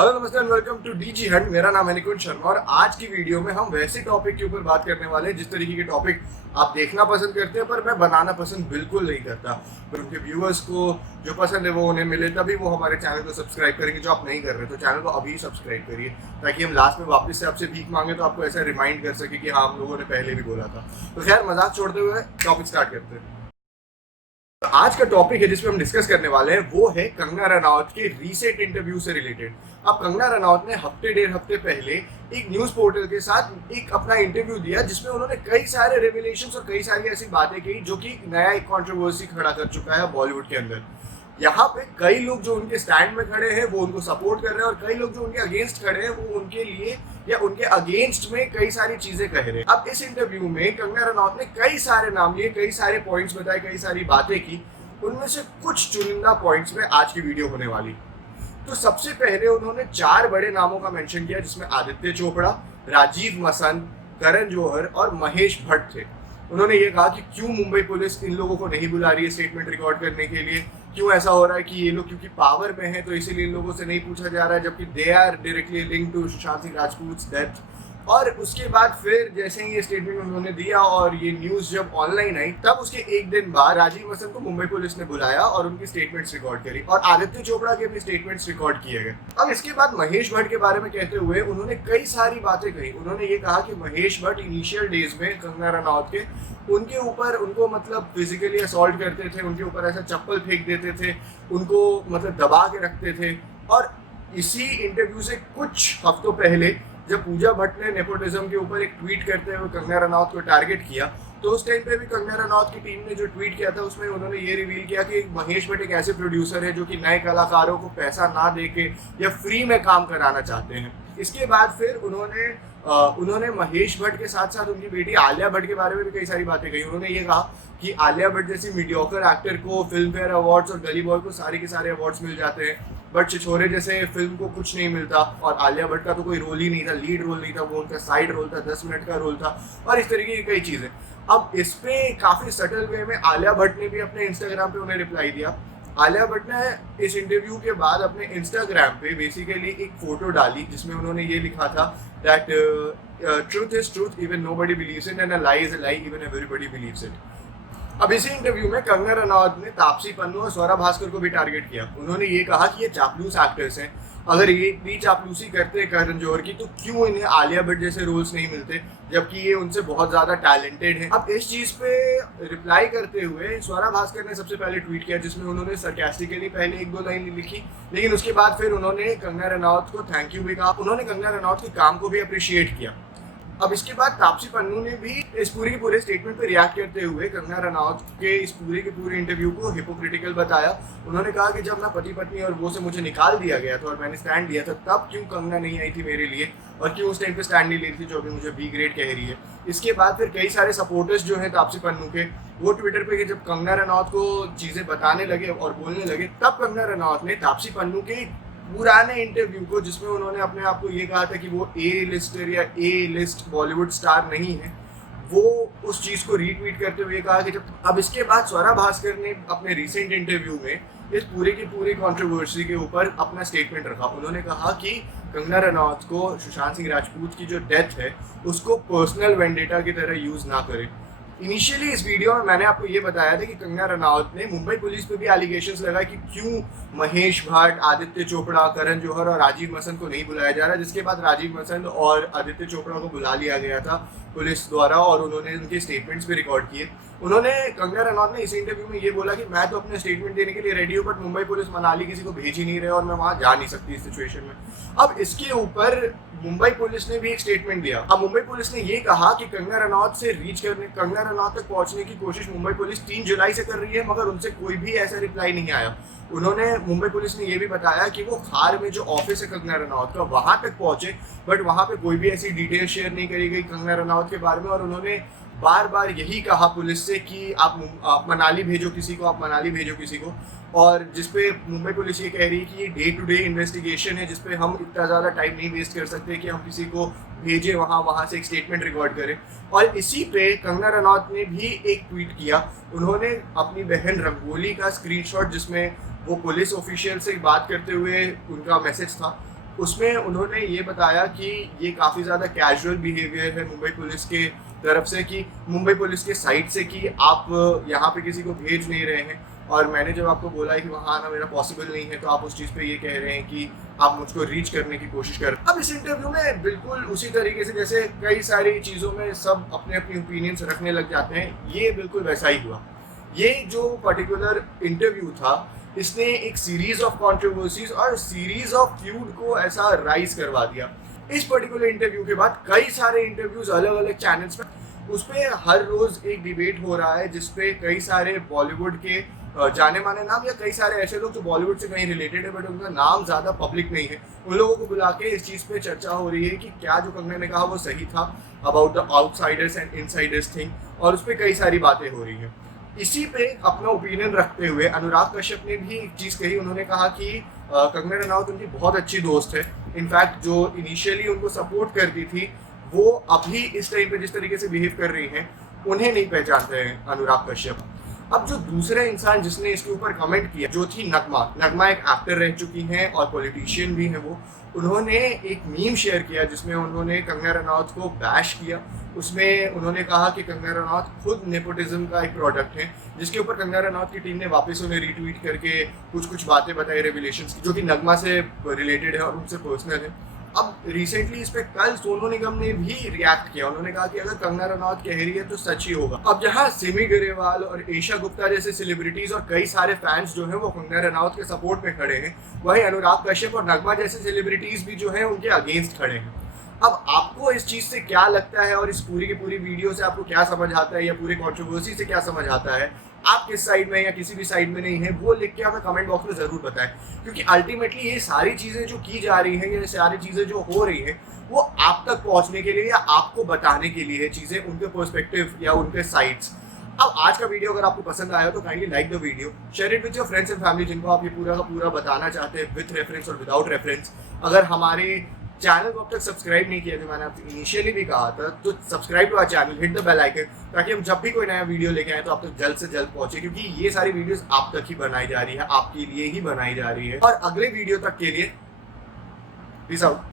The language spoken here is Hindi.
हेलो नमस्ते and welcome to DG hunt. मेरा नाम है निकुंज शर्मा और आज की वीडियो में हम वैसे टॉपिक के ऊपर बात करने वाले हैं जिस तरीके के टॉपिक आप देखना पसंद करते हैं पर मैं बनाना पसंद बिल्कुल नहीं करता। पर उनके व्यूअर्स को जो पसंद है वो उन्हें मिले तभी वो हमारे चैनल को सब्सक्राइब करेंगे। जो आप नहीं कर रहे तो चैनल को अभी सब्सक्राइब करिए ताकि हम लास्ट में वापस से आपसे भीख मांगे तो आपको ऐसा रिमाइंड कर सके कि हाँ हम लोगों ने पहले भी बोला था। तो खैर मजाक छोड़ते हुए टॉपिक स्टार्ट करते हैं। तो आज का टॉपिक है जिसमें हम डिस्कस करने वाले हैं वो है कंगना रनौत के रीसेंट इंटरव्यू से रिलेटेड। अब कंगना रनौत ने डेढ़ हफ्ते पहले एक न्यूज पोर्टल के साथ एक अपना इंटरव्यू दिया जिसमें उन्होंने कई सारे रेवलेशंस और कई सारी ऐसी बातें कही जो कि नया एक कंट्रोवर्सी खड़ा कर चुका है बॉलीवुड के अंदर। यहाँ पे कई लोग जो उनके स्टैंड में खड़े हैं वो उनको सपोर्ट कर रहे हैं और कई लोग जो उनके अगेंस्ट खड़े हैं वो उनके लिए या उनके अगेंस्ट में कई सारी चीजें कह रहे हैं। अब इस इंटरव्यू में कंगना रनौत ने कई सारे नाम लिए, कई सारे पॉइंट्स बताए, कई सारी बातें की। उनमें से कुछ चुनिंदा पॉइंट्स में आज की वीडियो होने वाली। तो सबसे पहले उन्होंने 4 बड़े नामों का मेंशन किया जिसमें आदित्य चोपड़ा, राजीव मसंद, करण जौहर और महेश भट्ट थे। उन्होंने ये कहा कि क्यों मुंबई पुलिस इन लोगों को नहीं बुला रही है स्टेटमेंट रिकॉर्ड करने के लिए, क्यों ऐसा हो रहा है कि ये लोग क्योंकि पावर में है तो इसीलिए इन लोगों से नहीं पूछा जा रहा है जबकि they are directly linked to Sushant Singh Rajput death. और उसके बाद फिर जैसे ही ये स्टेटमेंट उन्होंने दिया और ये न्यूज जब ऑनलाइन आई तब उसके एक दिन बाद राजीव मसंद को मुंबई पुलिस ने बुलाया और उनकी स्टेटमेंट्स रिकॉर्ड करी और आदित्य चोपड़ा के भी स्टेटमेंट्स रिकॉर्ड किए गए। अब इसके बाद महेश भट्ट के बारे में कहते हुए उन्होंने कई सारी बातें कही। उन्होंने ये कहा कि महेश भट्ट इनिशियल डेज में कंगना रनौत के उनके ऊपर उनको मतलब फिजिकली असॉल्ट करते थे, उनके ऊपर ऐसा चप्पल फेंक देते थे, उनको मतलब दबा के रखते थे। और इसी इंटरव्यू से कुछ हफ्तों पहले जब पूजा भट्ट ने नेपोटिज्म के ऊपर एक ट्वीट करते हुए कंगना रनौत को टारगेट किया तो उस टाइम पे भी कंगना रनौत की टीम ने जो ट्वीट किया था उसमें उन्होंने ये रिवील किया कि महेश भट्ट एक ऐसे प्रोड्यूसर है जो कि नए कलाकारों को पैसा ना देके या फ्री में काम कराना चाहते हैं। इसके बाद फिर उन्होंने महेश भट्ट के साथ साथ उनकी बेटी आलिया भट्ट के बारे में भी कई सारी बातें कही। उन्होंने ये कहा कि आलिया भट्ट जैसी मीडियोकर एक्टर को फिल्म फेयर अवार्ड्स और गली बॉय को सारे के सारे अवार्ड्स मिल जाते हैं बट छिछोरे जैसे फिल्म को कुछ नहीं मिलता। और आलिया भट्ट का तो कोई रोल ही नहीं था, लीड रोल नहीं था, वो उनका साइड रोल था, 10 मिनट का रोल था और इस तरीके की कई चीज़ें। अब इस पे काफ़ी सटल वे में आलिया भट्ट ने भी अपने इंस्टाग्राम पे उन्हें रिप्लाई दिया। आलिया भट्ट ने इस इंटरव्यू के बाद अपने इंस्टाग्राम पे बेसिकली एक फोटो डाली जिसमें उन्होंने ये लिखा था that truth is truth even nobody beliefs it and a lie is a lie even everybody beliefs it. अब इसी इंटरव्यू में कंगना रनौत ने तापसी पन्नू और स्वरा भास्कर को भी टारगेट किया। उन्होंने ये कहा कि ये चापलूस एक्टर्स हैं, अगर ये भी चापलूसी करते करण जौहर की तो क्यों इन्हें आलिया भट्ट जैसे रोल्स नहीं मिलते जबकि ये उनसे बहुत ज्यादा टैलेंटेड हैं। अब इस चीज पे रिप्लाई करते हुए स्वरा भास्कर ने सबसे पहले ट्वीट किया जिसमें उन्होंने सरकास्टिकली पहले 1-2 लाइन लिखी लेकिन उसके बाद फिर उन्होंने कंगना रनौत को थैंक यू भी कहा। उन्होंने कंगना रनौत के काम को भी अप्रिशिएट किया। अब इसके बाद तापसी पन्नू ने भी इस पूरे स्टेटमेंट पर रिएक्ट करते हुए कंगना रनौत के इस पूरे इंटरव्यू को हिपोक्रिटिकल बताया। उन्होंने कहा कि जब ना पति पत्नी और वो से मुझे निकाल दिया गया था और मैंने स्टैंड लिया था तब क्यों कंगना नहीं आई थी मेरे लिए और क्यों उस टाइम पे स्टैंड नहीं ली थी जो अभी मुझे बी ग्रेड कह रही है। इसके बाद फिर कई सारे सपोर्टर्स जो हैं तापसी पन्नू के वो ट्विटर पे जब कंगना रनौत को चीज़ें बताने लगे और बोलने लगे तब कंगना रनौत ने तापसी पन्नू के पुराने इंटरव्यू को जिसमें उन्होंने अपने आप को ये कहा था कि वो ए लिस्टर या ए लिस्ट बॉलीवुड स्टार नहीं है, वो उस चीज़ को रीट्वीट करते हुए कहा कि जब अब इसके बाद स्वरा भास्कर ने अपने रिसेंट इंटरव्यू में इस पूरे की पूरी कंट्रोवर्सी के ऊपर अपना स्टेटमेंट रखा। उन्होंने कहा कि कंगना रनौत को सुशांत सिंह राजपूत की जो डेथ है उसको पर्सनल वेंडेटा की तरह यूज़ ना करें। इनिशियली इस वीडियो में मैंने आपको ये बताया था कि कंगना रनौत ने मुंबई पुलिस पे भी एलिगेशंस लगाए कि क्यों महेश भट्ट, आदित्य चोपड़ा, करण जौहर और राजीव मसंद को नहीं बुलाया जा रहा, जिसके बाद राजीव मसंद और आदित्य चोपड़ा को बुला लिया गया था पुलिस द्वारा और उन्होंने उनके स्टेटमेंट्स भी रिकॉर्ड किए। उन्होंने कंगना रनौत ने इस इंटरव्यू में ये बोला कि मैं तो अपने स्टेटमेंट देने के लिए रेडी हूँ बट मुंबई पुलिस मनाली किसी को भेज ही नहीं रहे और मैं वहाँ जा नहीं सकती इस सिचुएशन में। अब इसके ऊपर मुंबई पुलिस ने भी एक स्टेटमेंट दिया। अब मुंबई पुलिस ने ये कहा कि कंगना रनौत तक पहुंचने की कोशिश मुंबई पुलिस 3 जुलाई से कर रही है मगर उनसे कोई भी ऐसा रिप्लाई नहीं आया। उन्होंने मुंबई पुलिस ने ये भी बताया कि वो खार में जो ऑफिस है कंगना रनौत का वहां तक पहुंचे बट वहां पे कोई भी ऐसी डिटेल शेयर नहीं करी गई कंगना रनौत के बारे में और उन्होंने बार बार यही कहा पुलिस से कि आप मनाली भेजो किसी को, आप मनाली भेजो किसी को। और जिसपे मुंबई पुलिस ये कह रही है कि ये डे टू डे इन्वेस्टिगेशन है जिसपे हम इतना ज़्यादा टाइम नहीं वेस्ट कर सकते कि हम किसी को भेजें वहाँ से एक स्टेटमेंट रिकॉर्ड करें। और इसी पे कंगना रनौत ने भी एक ट्वीट किया। उन्होंने अपनी बहन रंगोली का स्क्रीनशॉट जिसमें वो पुलिस ऑफिशियल से बात करते हुए उनका मैसेज था उसमें उन्होंने ये बताया कि ये काफ़ी ज़्यादा कैजुअल बिहेवियर है मुंबई पुलिस के तरफ से, कि मुंबई पुलिस के साइड से कि आप यहाँ पे किसी को भेज नहीं रहे हैं, और मैंने जब आपको बोला है कि वहाँ आना मेरा पॉसिबल नहीं है तो आप उस चीज़ पे ये कह रहे हैं कि आप मुझको रीच करने की कोशिश कर रहे हैं। अब इस इंटरव्यू में बिल्कुल उसी तरीके से जैसे कई सारी चीज़ों में सब अपने अपनी ओपिनियंस रखने लग जाते हैं, ये बिल्कुल वैसा ही हुआ। ये जो पर्टिकुलर इंटरव्यू था, इसने एक सीरीज ऑफ कंट्रोवर्सीज और सीरीज ऑफ फ्यूड को ऐसा राइज करवा दिया। इस पर्टिकुलर इंटरव्यू के बाद कई सारे इंटरव्यूज अलग अलग चैनल्स पे, उस पर हर रोज एक डिबेट हो रहा है जिसपे कई सारे बॉलीवुड के जाने माने नाम या कई सारे ऐसे लोग जो बॉलीवुड से कहीं रिलेटेड है बट उनका नाम ज़्यादा पब्लिक नहीं है, उन लोगों को बुला के इस चीज़ पे चर्चा हो रही है कि क्या जो कंगना ने कहा वो सही था about the outsiders and Insiders thing, और उस पर कई सारी बातें हो रही हैं। इसी पे अपना ओपिनियन रखते हुए अनुराग कश्यप ने भी एक चीज़ कही। उन्होंने कहा कि कंगना रनावत उनकी बहुत अच्छी दोस्त है। इनफैक्ट जो इनिशियली उनको सपोर्ट करती थी वो अभी इस टाइम पे जिस तरीके से बिहेव कर रही हैं उन्हें नहीं पहचानते हैं अनुराग कश्यप। अब जो दूसरे इंसान जिसने इसके ऊपर कमेंट किया जो थी नगमा एक एक्टर रह चुकी हैं और पॉलिटिशियन भी हैं वो, उन्होंने एक मीम शेयर किया जिसमें उन्होंने कंगना रनावत को बैश किया। उसमें उन्होंने कहा कि कंगना रनावत खुद नेपोटिज्म का एक प्रोडक्ट है, जिसके ऊपर कंगना रनावत की टीम ने वापस उन्हें रीट्वीट करके कुछ बातें बताई रेवलेशंस की जो कि नगमा से रिलेटेड है और उनसे पर्सनल है। अब रिसेंटली इस पे कल सोनू निगम ने भी रिएक्ट किया। उन्होंने कहा कि अगर कंगना रनावत कह रही है तो सच ही होगा। अब जहां सिमी ग्रेवाल और ईशा गुप्ता जैसे सेलिब्रिटीज और कई सारे फैंस जो हैं वो कंगना रनावत के सपोर्ट में खड़े हैं, वहीं अनुराग कश्यप और नगमा जैसे सेलिब्रिटीज भी जो हैं उनके अगेंस्ट खड़े हैं। अब आपको इस चीज़ से क्या लगता है और इस पूरी की पूरी वीडियो से आपको क्या समझ आता है या पूरी कंट्रोवर्सी से क्या समझ आता है, आप किस साइड में या किसी भी साइड में नहीं है, वो लिख के हमें कमेंट बॉक्स में ज़रूर बताएं। क्योंकि अल्टीमेटली ये सारी चीज़ें जो की जा रही हैं, ये सारी चीज़ें जो हो रही हैं, वो आप तक पहुंचने के लिए या आपको बताने के लिए चीज़ें, उनके पर्सपेक्टिव या उनके साइड्स। अब आज का वीडियो अगर आपको पसंद आया तो kindly like the video, share it with your friends and family जिनको आप ये पूरा का पूरा बताना चाहते हैं विद रेफरेंस और विदाउट रेफरेंस। अगर हमारे चैनल को अब तक सब्सक्राइब नहीं किया, जो मैंने आपको इनिशियली भी कहा था, तो subscribe to our channel, hit the bell icon, ताकि हम जब भी कोई नया वीडियो लेके आए तो आप तक जल्द से जल्द पहुंचे। क्योंकि ये सारी वीडियोस आप तक ही बनाई जा रही है, आपके लिए ही बनाई जा रही है। और अगले वीडियो तक के लिए पीस आउट।